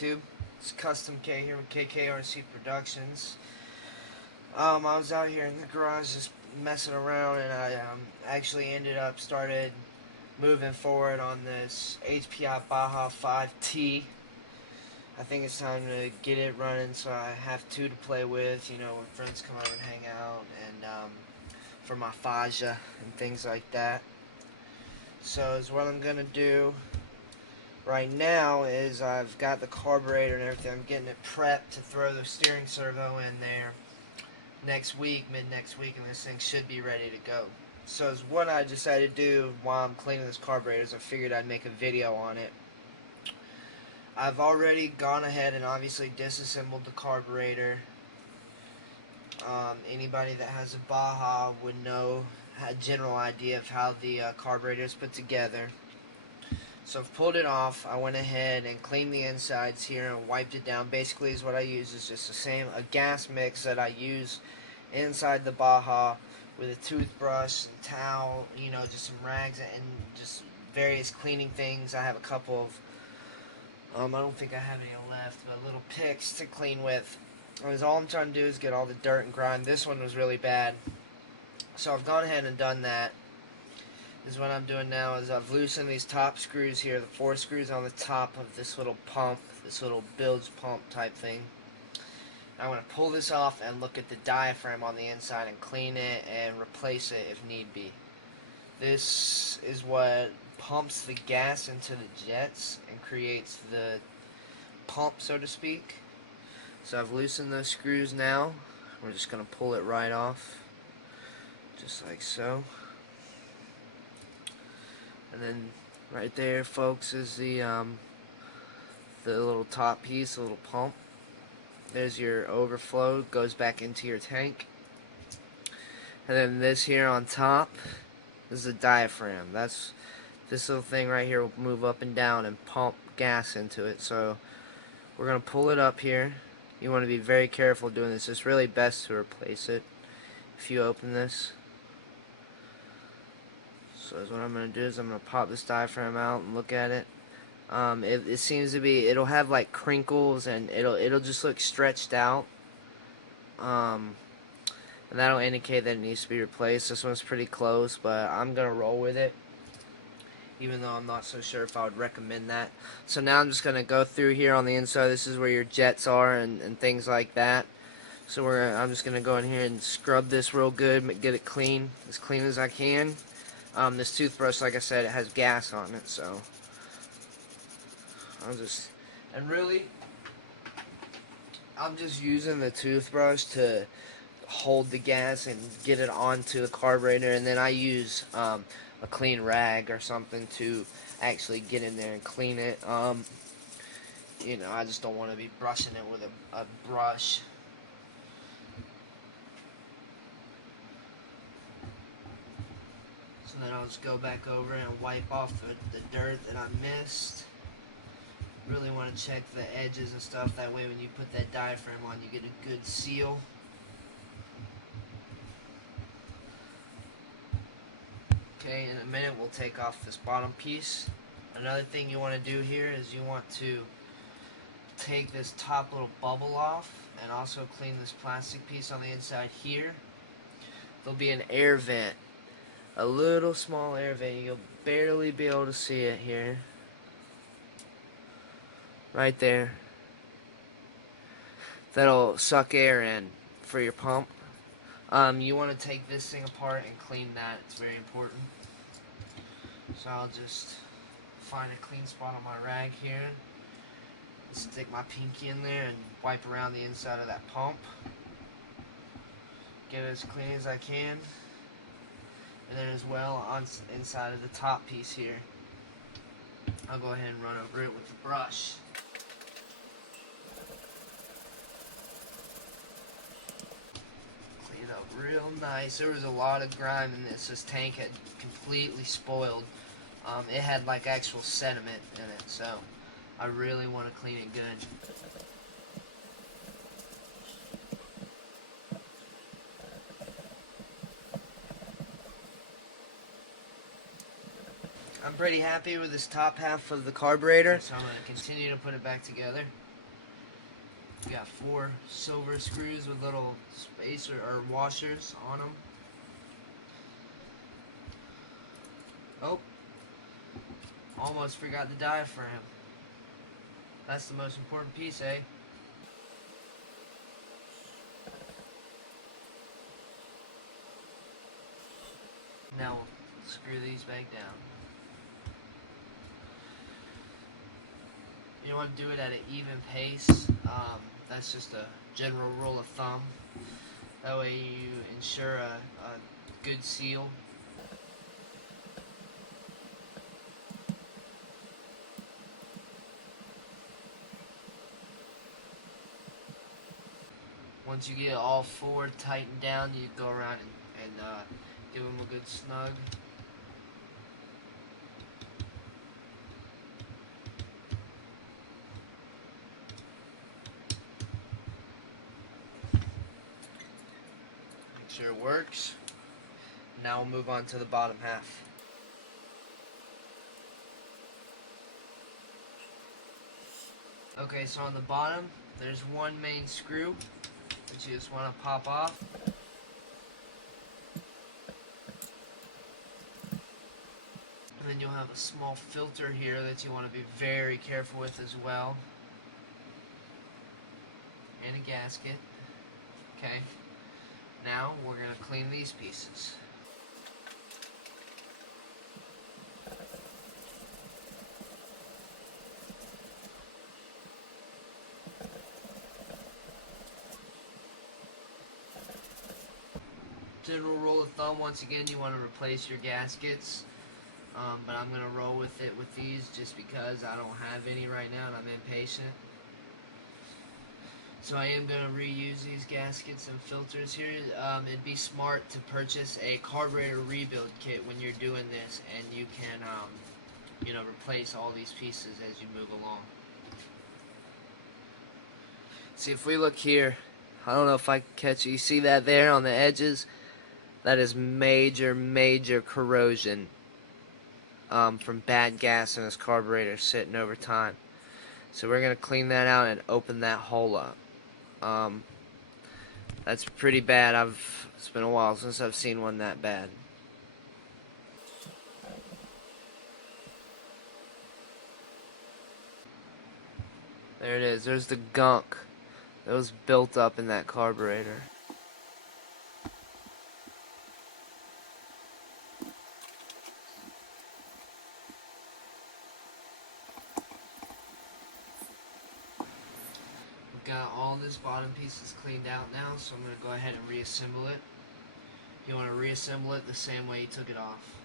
YouTube? It's Custom K here with KKRC Productions. I was out here in the garage just messing around, and I actually ended up started moving forward on this HPI Baja 5T. I think it's time to get it running, so I have two to play with, you know, when friends come over and hang out, and for my Faja and things like that. So is what I'm gonna do right now is I've got the carburetor and everything. I'm getting it prepped to throw the steering servo in there next week, mid-next week, and this thing should be ready to go. So is what I decided to do while I'm cleaning this carburetor is I figured I'd make a video on it. I've already gone ahead and obviously disassembled the carburetor. Anybody that has a Baja would know a general idea of how the carburetor is put together. So I've pulled it off. I went ahead and cleaned the insides here and wiped it down. Basically, is what I use is just the same a gas mix that I use inside the Baja with a toothbrush and towel, you know, just some rags and just various cleaning things. I have a couple of I don't think I have any left, but little picks to clean with. And all I'm trying to do is get all the dirt and grime. This one was really bad, so I've gone ahead and done that. Is what I'm doing now is I've loosened these top screws here, the 4 screws on the top of this little pump, this little bilge pump type thing. I'm going to pull this off and look at the diaphragm on the inside and clean it and replace it if need be. This is what pumps the gas into the jets and creates the pump, so to speak. So I've loosened those screws now. We're just going to pull it right off, just like so. And then right there, folks, is the little top piece, the little pump. There's your overflow, goes back into your tank. And then this here on top is the diaphragm. That's this little thing right here will move up and down and pump gas into it. So we're gonna pull it up here. You want to be very careful doing this. It's really best to replace it if you open this. So what I'm going to do is I'm going to pop this diaphragm out and look at it. It seems to be, it'll have like crinkles and it'll just look stretched out. And that'll indicate that it needs to be replaced. This one's pretty close, but I'm going to roll with it, even though I'm not so sure if I would recommend that. So now I'm just going to go through here on the inside. This is where your jets are and things like that. So I'm just going to go in here and scrub this real good, get it clean as I can. This toothbrush, like I said, it has gas on it, so I'm just using the toothbrush to hold the gas and get it onto the carburetor, and then I use a clean rag or something to actually get in there and clean it. You know, I just don't want to be brushing it with a brush. So then I'll just go back over and wipe off the dirt that I missed. Really want to check the edges and stuff, that way when you put that diaphragm on you get a good seal. Okay, in a minute we'll take off this bottom piece. Another thing you want to do here is you want to take this top little bubble off and also clean this plastic piece on the inside here. There'll be an air vent. A little small air vent. You'll barely be able to see it here. Right there. That'll suck air in for your pump. You want to take this thing apart and clean that. It's very important. So I'll just find a clean spot on my rag here. Stick my pinky in there and wipe around the inside of that pump. Get it as clean as I can. And then as well on inside of the top piece here, I'll go ahead and run over it with the brush. Clean it up real nice. There was a lot of grime in this. This tank had completely spoiled. It had like actual sediment in it, so I really want to clean it good. I'm pretty happy with this top half of the carburetor, so I'm going to continue to put it back together. You got 4 silver screws with little spacer or washers on them. Oh, almost forgot the diaphragm. That's the most important piece, eh? Now we'll screw these back down. You want to do it at an even pace. That's just a general rule of thumb. That way you ensure a good seal. Once you get all 4 tightened down, you go around and give them a good snug. Make sure it works. Now we'll move on to the bottom half. Okay, so on the bottom, there's one main screw that you just want to pop off. And then you'll have a small filter here that you want to be very careful with as well. And a gasket. Okay. Now we're going to clean these pieces. General rule of thumb, once again, you want to replace your gaskets, but I'm going to roll with it with these just because I don't have any right now and I'm impatient. So I am going to reuse these gaskets and filters here. It'd be smart to purchase a carburetor rebuild kit when you're doing this, and you can you know, replace all these pieces as you move along. See, if we look here, I don't know if I can catch it. You see that there on the edges? That is major corrosion from bad gas in this carburetor sitting over time. So we're going to clean that out and open that hole up. That's pretty bad. It's been a while since I've seen one that bad. There it is. There's the gunk that was built up in that carburetor. Got all this bottom pieces cleaned out now, so I'm going to go ahead and reassemble it. You want to reassemble it the same way you took it off.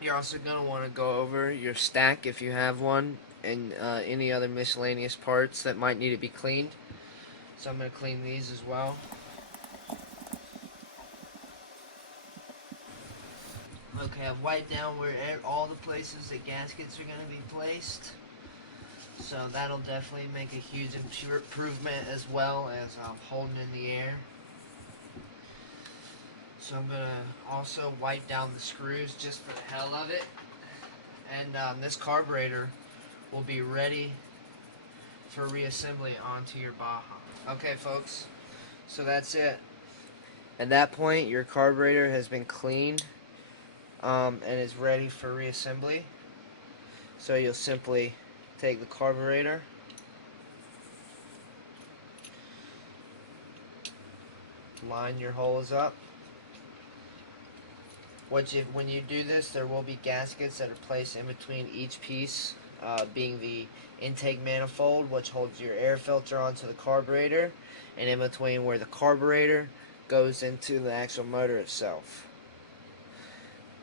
You're also going to want to go over your stack if you have one, and any other miscellaneous parts that might need to be cleaned. So I'm going to clean these as well. Okay, I've wiped down where all the places that gaskets are going to be placed. So that'll definitely make a huge improvement, as well as holding in the air. So I'm going to also wipe down the screws just for the hell of it. And this carburetor will be ready for reassembly onto your Baja. Okay folks, so that's it. At that point, your carburetor has been cleaned and is ready for reassembly. So you'll simply take the carburetor, line your holes up. When you do this, there will be gaskets that are placed in between each piece, being the intake manifold, which holds your air filter onto the carburetor, and in between where the carburetor goes into the actual motor itself.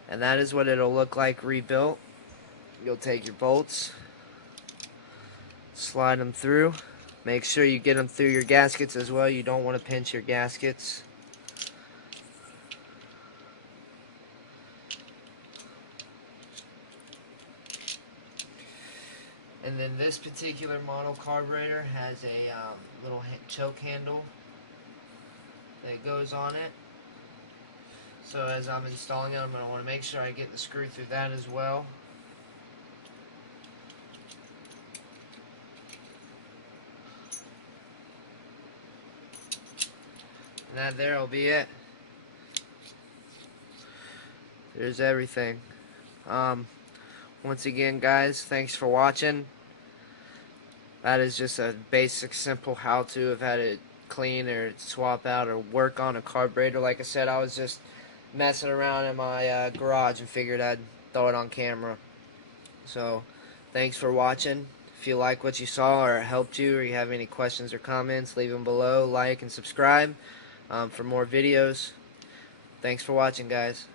And that is what it'll look like rebuilt. You'll take your bolts, slide them through. Make sure you get them through your gaskets as well. You don't want to pinch your gaskets. And then this particular model carburetor has a little choke handle that goes on it. So as I'm installing it, I'm going to want to make sure I get the screw through that as well. And that there will be it. There's everything. Once again, guys, thanks for watching. That is just a basic, simple how-to of how to clean or swap out or work on a carburetor. Like I said, I was just messing around in my garage and figured I'd throw it on camera. So, thanks for watching. If you like what you saw or it helped you, or you have any questions or comments, leave them below. Like and subscribe for more videos. Thanks for watching, guys.